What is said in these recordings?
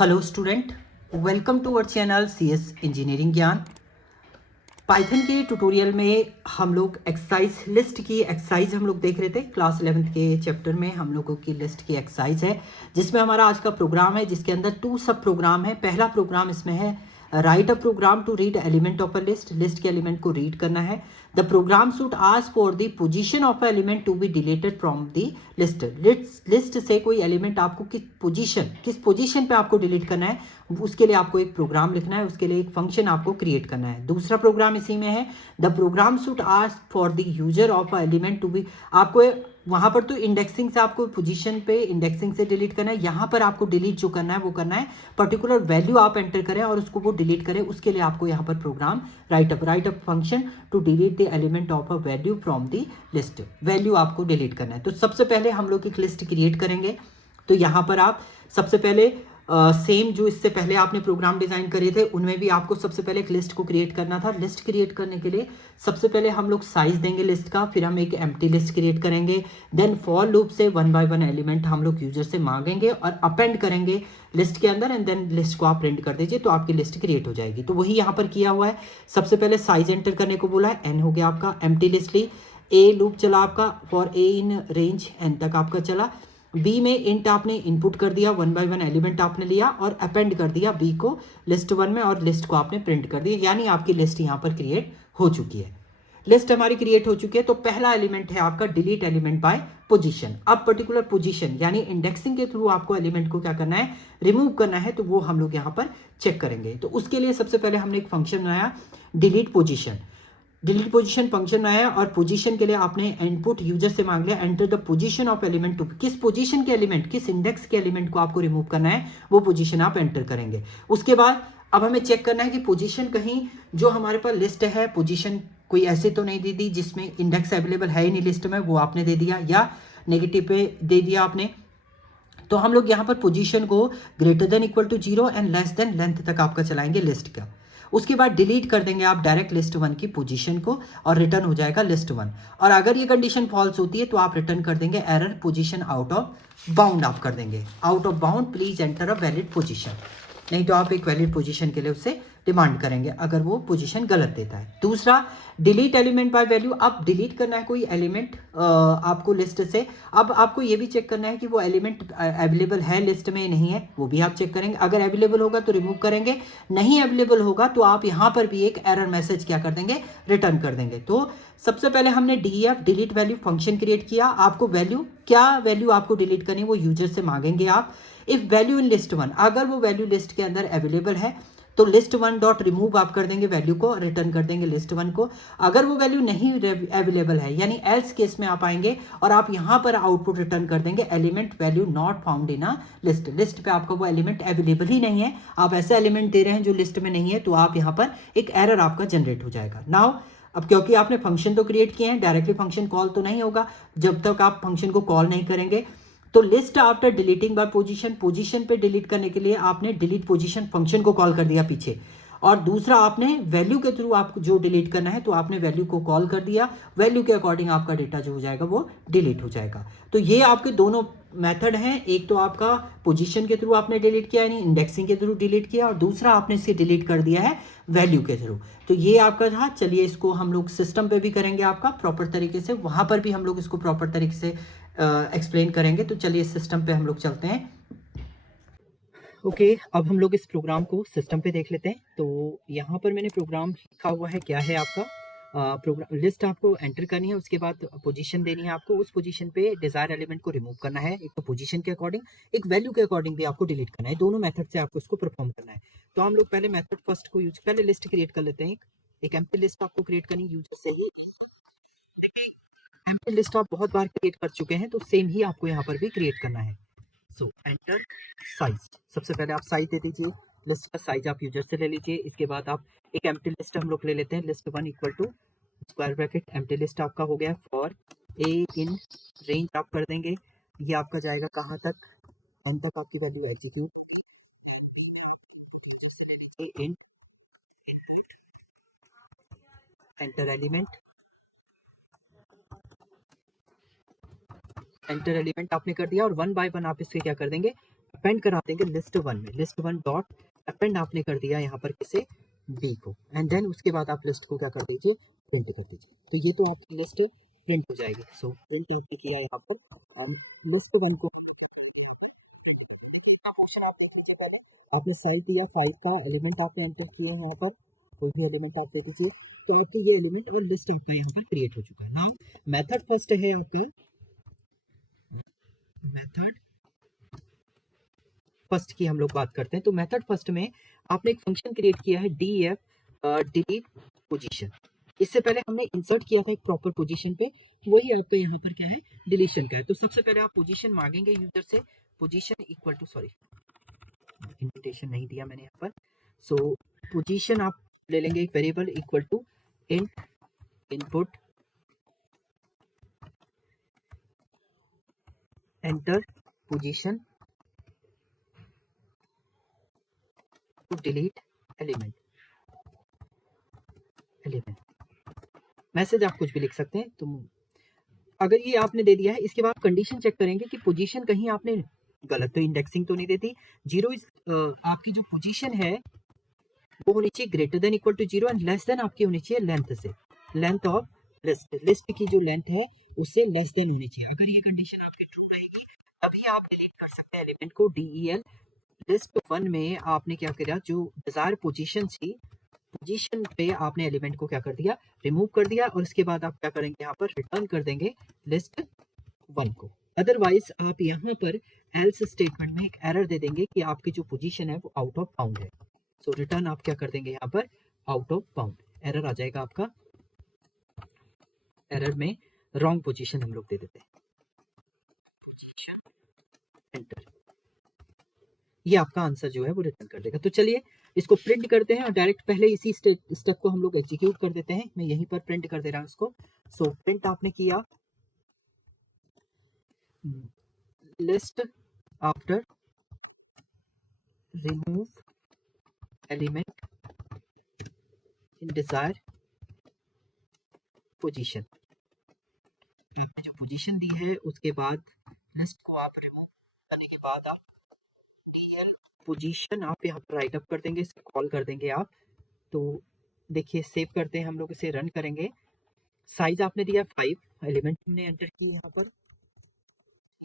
Hello student, welcome to our channel CS engineering Gyan. Python के tutorial में हम लोग एक्सरसाइज हम लोग देख रहे थे। क्लास 11th के चैप्टर में हम लोगों की लिस्ट की एक्सरसाइज है, जिसमें हमारा आज का प्रोग्राम है, जिसके अंदर 2 सब प्रोग्राम है। पहला प्रोग्राम इसमें है write a program to read element of a list के एलिमेंट को रीड करना है। The program should ask for the position of element to be deleted from the list से कोई एलिमेंट आपको किस पोजीशन पे आपको डिलीट करना है, उसके लिए आपको एक प्रोग्राम लिखना है, उसके लिए एक फंक्शन आपको क्रिएट करना है। दूसरा प्रोग्राम इसी में है, the program should ask for the user of element to be, आपको वहां पर तो इंडेक्सिंग से आपको पोजीशन पे इंडेक्सिंग से डिलीट करना है। यहाँ पर आपको डिलीट जो करना है वो करना है पर्टिकुलर वैल्यू आप एंटर करें और उसको वो डिलीट करें। उसके लिए आपको यहाँ पर program write up function to delete the element of a value from the list, value आपको डिलीट करना है। तो सबसे पहले हम लोग एक लिस्ट क्रिएट करेंगे। तो यहाँ पर आप सबसे पहले सेम जो इससे पहले आपने प्रोग्राम डिजाइन करे थे उनमें भी आपको सबसे पहले एक लिस्ट को क्रिएट करना था। लिस्ट क्रिएट करने के लिए सबसे पहले हम लोग साइज देंगे लिस्ट का, फिर हम एक एम्प्टी लिस्ट क्रिएट करेंगे। देन फॉर लूप से 1 बाय 1 एलिमेंट हम लोग यूजर से मांगेंगे और अपेंड करेंगे लिस्ट के अंदर, एंड देन लिस्ट को आप प्रिंट कर दीजिए तो आपकी लिस्ट क्रिएट हो जाएगी। तो वही यहाँ पर किया हुआ है। सबसे पहले साइज एंटर करने को बोला है, एन हो गया आपका। एम्प्टी लिस्ट ली, ए लूप चला आपका, for a in range N तक आपका चला। बी में इंट आपने इनपुट कर दिया, 1 बाय 1 एलिमेंट आपने लिया और अपेंड कर दिया बी को लिस्ट 1 में, और लिस्ट को आपने प्रिंट कर दिया, यानी आपकी लिस्ट यहाँ पर क्रिएट हो चुकी है। लिस्ट हमारी क्रिएट हो चुकी है। तो पहला एलिमेंट है आपका डिलीट एलिमेंट बाय पोजीशन। अब पर्टिकुलर पोजीशन यानी इंडेक्सिंग के थ्रू आपको एलिमेंट को क्या करना है, रिमूव करना है। तो वो हम लोग यहाँ पर चेक करेंगे। तो उसके लिए सबसे पहले हमने एक फंक्शन बनाया delete position. Delete position function आया और पोजीशन के लिए आपने इनपुट यूजर से मांग लिया, enter the position of element to, किस पोजीशन के एलिमेंट, किस इंडेक्स के एलिमेंट को आपको रिमूव करना है वो पोजीशन आप एंटर करेंगे। उसके बाद अब हमें चेक करना है कि पोजीशन कहीं जो हमारे पास लिस्ट है, पोजीशन कोई ऐसे तो नहीं दे दी जिसमें इंडेक्स अवेलेबल है ही नहीं लिस्ट में, वो आपने दे दिया या नेगेटिव पे दे दिया आपने। तो हम लोग यहाँ पर पोजीशन को greater than equal to 0 and less than length तक आपका चलाएंगे लिस्ट का। उसके बाद डिलीट कर देंगे आप डायरेक्ट लिस्ट 1 की पोजीशन को और रिटर्न हो जाएगा लिस्ट 1। और अगर ये कंडीशन फॉल्स होती है तो आप रिटर्न कर देंगे error position out of bound, आप कर देंगे out of bound, please enter a valid position. नहीं तो आप एक वैलिड पोजीशन के लिए उससे डिमांड करेंगे अगर वो पोजीशन गलत देता है। दूसरा डिलीट एलिमेंट बाय वैल्यू। अब डिलीट करना है कोई एलिमेंट आपको लिस्ट से। अब आपको ये भी चेक करना है कि वो एलिमेंट अवेलेबल है लिस्ट में नहीं है, वो भी आप चेक करेंगे। अगर अवेलेबल होगा तो रिमूव करेंगे, नहीं अवेलेबल होगा तो आप यहाँ पर भी एक एरर मैसेज क्या कर देंगे, रिटर्न कर देंगे। तो सबसे पहले हमने DEF delete value function create किया। आपको वैल्यू, क्या वैल्यू आपको डिलीट करनी है वो यूजर से मांगेंगे आप। इफ वैल्यू इन लिस्ट 1, अगर वो वैल्यू लिस्ट के अंदर अवेलेबल है तो लिस्ट 1 डॉट रिमूव आप कर देंगे वैल्यू को, रिटर्न कर देंगे लिस्ट 1 को। अगर वो वैल्यू नहीं अवेलेबल है यानी एल्स केस में आप आएंगे और आप यहां पर आउटपुट रिटर्न कर देंगे element value not found in a list. List पे आपका वो एलिमेंट अवेलेबल ही नहीं है, आप ऐसे एलिमेंट दे रहे हैं जो लिस्ट में नहीं है, तो आप यहां पर एक एरर आपका जनरेट हो जाएगा। नाउ अब क्योंकि आपने फंक्शन तो क्रिएट किए हैं, डायरेक्टली फंक्शन कॉल तो नहीं होगा जब तक आप फंक्शन को कॉल नहीं करेंगे। तो list after deleting by position, position पे डिलीट करने के लिए आपने डिलीट पोजीशन फंक्शन को कॉल कर दिया पीछे, और दूसरा आपने वैल्यू के थ्रू आपको जो डिलीट करना है तो आपने वैल्यू को कॉल कर दिया, वैल्यू के अकॉर्डिंग आपका डेटा जो हो जाएगा वो डिलीट हो जाएगा। तो ये आपके दोनों मेथड हैं, एक तो आपका पोजीशन के थ्रू आपने डिलीट किया यानी इंडेक्सिंग के थ्रू डिलीट किया, और दूसरा आपने इसे डिलीट कर दिया है वैल्यू के थ्रू। तो ये आपका था। चलिए इसको हम लोग सिस्टम पे भी करेंगे आपका प्रॉपर तरीके से, वहां पर भी हम लोग इसको प्रॉपर तरीके से एक्सप्लेन करेंगे। तो चलिए सिस्टम पे हम लोग चलते हैं। ओके, अब हम लोग इस प्रोग्राम को सिस्टम पे देख लेते हैं। तो यहाँ पर मैंने प्रोग्राम लिखा हुआ है, क्या है आपका प्रोग्राम लिस्ट आपको एंटर करनी है, उसके बाद पोजीशन देनी है आपको, उस पोजीशन पे डिजायर एलिमेंट को रिमूव करना है, एक तो पोजीशन के अकॉर्डिंग, एक वैल्यू के अकॉर्डिंग भी आपको डिलीट करना है। दोनों मेथड से आपको इसको परफॉर्म करना है। तो हम लोग पहले मेथड फर्स्ट को यूज, पहले लिस्ट क्रिएट कर लेते हैं। एक एम्प्टी लिस्ट आपको क्रिएट करनी यूजर से ही। एम्प्टी लिस्ट आप बहुत बार क्रिएट कर चुके हैं तो सेम ही आपको यहाँ पर भी क्रिएट करना है। सो एंटर साइज, सबसे पहले आप साइज दे दीजिए, लिस्ट का साइज आप यूजर से ले लीजिए। इसके बाद आप एक एम्प्टी लिस्ट हम लोग ले लेते हैं, list 1 equal to square bracket empty list आपका हो गया, फॉर ए इन रेंज आप कर देंगे। ये आपका जाएगा कहाँ तक, एन तक आपकी वैल्यू एग्जीक्यूट। ए इन एंटर एलिमेंट, एंटर एलिमेंट आपने कर दिया और 1 बाय 1 आप इससे क्या कर देंगे, अपेंड करा देंगे लिस्ट वन में, लिस्ट वन डॉट अपेंड आपने कर दिया यहाँ पर किसे, बी को, एंड देन उसके बाद आप लिस्ट को क्या कर दीजिए, प्रिंट कर दीजिए। तो ये तो आपकी लिस्ट प्रिंट हो जाएगी। सो प्रिंट आपने किया यहाँ पर लिस्ट वन को, फंक्शन आप देख लीजिए पहले, आपने साइज दिया 5 का, एलिमेंट आपने एंटर किए यहाँ पर, कोई भी एलिमेंट आप दे दीजिए, तो आपके ये एलिमेंट और लिस्ट आपका यहाँ पर क्रिएट हो चुका है। नाउ मेथड फर्स्ट है आपका, मेथड फर्स्ट की हम लोग बात करते हैं। तो मेथड फर्स्ट में आपने एक फंक्शन क्रिएट किया है df डिलीट पोजीशन। इससे पहले हमने इंसर्ट किया था एक प्रॉपर पोजीशन पे, वही आपका यहाँ पर क्या है, डिलीशन का है। तो सबसे पहले आप पोजीशन मांगेंगे यूजर से, position equal to, sorry indentation नहीं दिया मैंने यहाँ पर, सो पोजीशन आप ले लेंगे एक variable equal to int input enter position to delete element, message आप कुछ भी लिख सकते हैं। तो अगर ये आपने दे दिया है, इसके बाद कंडीशन चेक करेंगे कि पोजीशन कहीं आपने गलत तो इंडेक्सिंग तो नहीं देती। जीरो इज आपकी जो पोजीशन है वो होनी चाहिए greater than equal to zero, and less than आपकी होनी चाहिए लेंथ से, लेंथ ऑफ लिस्ट, लिस्ट की जो लेंथ है उससे लेस देन होनी चाहिए। अगर ये कंडीशन आपकी ट्रू रहेगी तभी आप डिलीट कर सकते हैं एलिमेंट को। del लिस्ट वन में आपने क्या किया, जो डिजायर पोजीशन थी, पोजीशन पे आपने एलिमेंट को क्या कर दिया, रिमूव कर दिया, और इसके बाद आप क्या करेंगे, यहाँ पर रिटर्न कर देंगे लिस्ट वन को। अदरवाइज आप यहाँ पर एल्स स्टेटमेंट में एक एरर दे देंगे कि आपकी जो पोजीशन है वो आउट ऑफ बाउंड है। सो रिटर्न आप क्या कर देंगे, यहाँ पर आउट ऑफ बाउंड एरर आ जाएगा आपका, एरर में रॉन्ग पोजीशन हम लोग दे देते हैं, एंटर, ये आपका आंसर जो है वो रिटर्न कर देगा। तो चलिए इसको प्रिंट करते हैं और डायरेक्ट पहले इसी स्टेप को हम लोग एग्जीक्यूट कर देते हैं। मैं यहीं पर प्रिंट कर दे रहा हूँ इसको। सो प्रिंट आपने किया list after remove element in desire position, आपने जो पोजीशन दी है उसके बाद लिस्ट को आप रिमूव करने के बाद आप dl पोजीशन आप यहाँ पर राइट अप कर देंगे, इसे कॉल कर देंगे आप। तो देखिए सेव करते हैं हम लोग, इसे रन करेंगे। साइज आपने दिया 5, एलिमेंट हमने एंटर की यहाँ पर,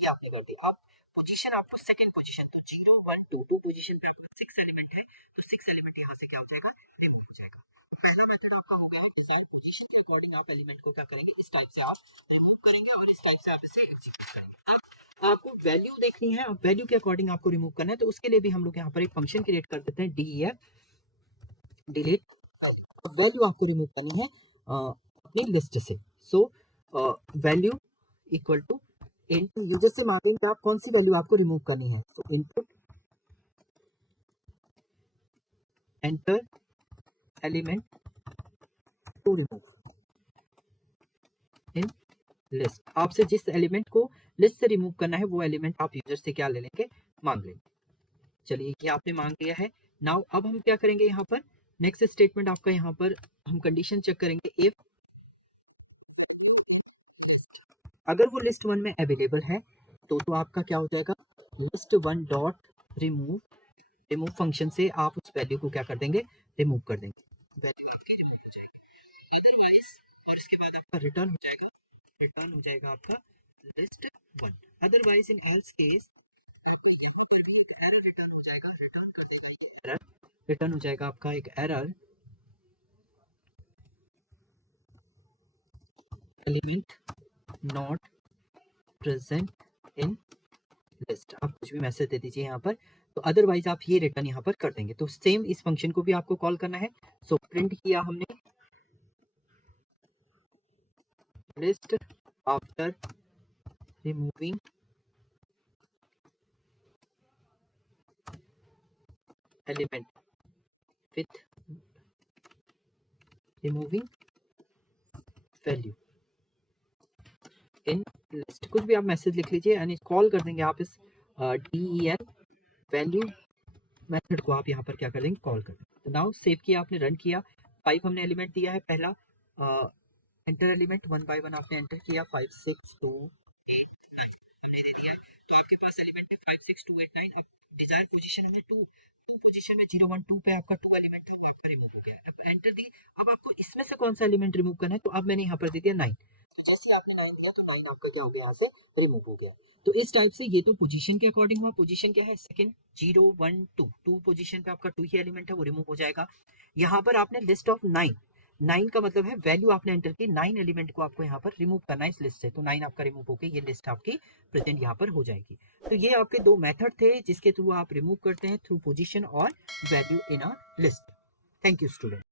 ये आपने कर दिया। आप पोजीशन आपको सेकंड पोजीशन, तो 0 1 2 2 पोजीशन पे आपका 6 एलिमेंट है, तो 6 एलिमेंट यहाँ से क्या हो जाएगा, रिमूव हो जाएगा। पहला मेथड आपका हो गया डिजाइन पोजीशन के अकॉर्डिंग आप एलिमेंट को क्या करेंगे, इस टाइप से आप रिमूव करेंगे और इस टाइप से आप इसे एग्जीक्यूट करेंगे। अब आपको वैल्यू देखनी है, अब वैल्यू के अकॉर्डिंग आपको रिमूव करना है, तो उसके लिए भी हम लोग यहाँ पर एक फंक्शन क्रिएट कर देते हैं def डिलीट, वैल्यू आपको रिमूव करनी है अपनी लिस्ट से। So value equal to int, user से मांगेंगे आप कौन सी वैल्यू आपको रिमूव करनी है। So input enter element to remove in list, आपसे जिस एलिमेंट को लिस्ट से रिमूव करना है वो एलिमेंट आप यूजर से क्या ले लेंगे, मांग लेंगे। चलिए ये आपने मांग लिया है। नाउ अब हम क्या करेंगे, यहाँ पर नेक्स्ट स्टेटमेंट आपका, यहाँ पर हम कंडीशन चेक करेंगे, इफ अगर वो लिस्ट वन में अवेलेबल है तो आपका क्या हो जाएगा, list one dot remove, remove function से आप उस वैल्यू को क्या कर देंगे, रिमूव कर देंगे, वैल्यू आपकी रिमूव हो जाएगी। अदरवाइज, और इसके बाद आपका रिटर्न हो जाएगा, रिटर्न हो जाएगा आपका list one. Otherwise in else case return हो जाएगा आपका एक error, element not present in list, आप कुछ भी मैसेज दे दीजिए यहाँ पर। तो अदरवाइज आप ये रिटर्न यहाँ पर कर देंगे। तो सेम इस फंक्शन को भी आपको कॉल करना है। सो प्रिंट किया हमने list after removing element with removing value in list, कुछ भी आप मैसेज लिख लीजिए यानी कॉल कर देंगे आप इस del वैल्यू मेथड को, आप यहाँ पर क्या कर देंगे, कॉल कर देंगे। तो नाउ सेव किया आपने, रन किया। 5 हमने एलिमेंट दिया है, पहला एंटर एलिमेंट 1 बाय 1 आपने एंटर किया, 5 6 2 8 9 हमने दे दिया है। तो आपके पास एलिमेंट है 5 6 2 8 9। अब डिजायर पोजीशन में टू टू पोजीशन में 0 1 2 पे आपका 2 एलिमेंट था, वो आपका रिमूव हो गया। अब एंटर दी, अब आपको इसमें से कौन सा एलिमेंट रिमूव करना है, तो अब मैंने यहाँ पर दे दिया 9। तो जैसे आपने 9 दिया तो 9 आपका क्या हो गया, यहाँ से रिमूव हो गया। तो इस टाइप से ये तो पोजीशन के अकॉर्डिंग हुआ। पोजीशन क्या है, सेकंड 0 1 2 2 पोजीशन पे आपका 2 ही एलिमेंट है, वो रिमूव हो जाएगा। यहाँ पर आपने लिस्ट ऑफ 9, 9 का मतलब है वैल्यू आपने एंटर की, 9 एलिमेंट को आपको यहाँ पर रिमूव करना है इस लिस्ट से। तो 9 आपका रिमूव होकर ये लिस्ट आपकी प्रेजेंट यहाँ पर हो जाएगी। तो ये आपके दो मेथड थे जिसके थ्रू आप रिमूव करते हैं, थ्रू पोजीशन और value in a list. Thank you student.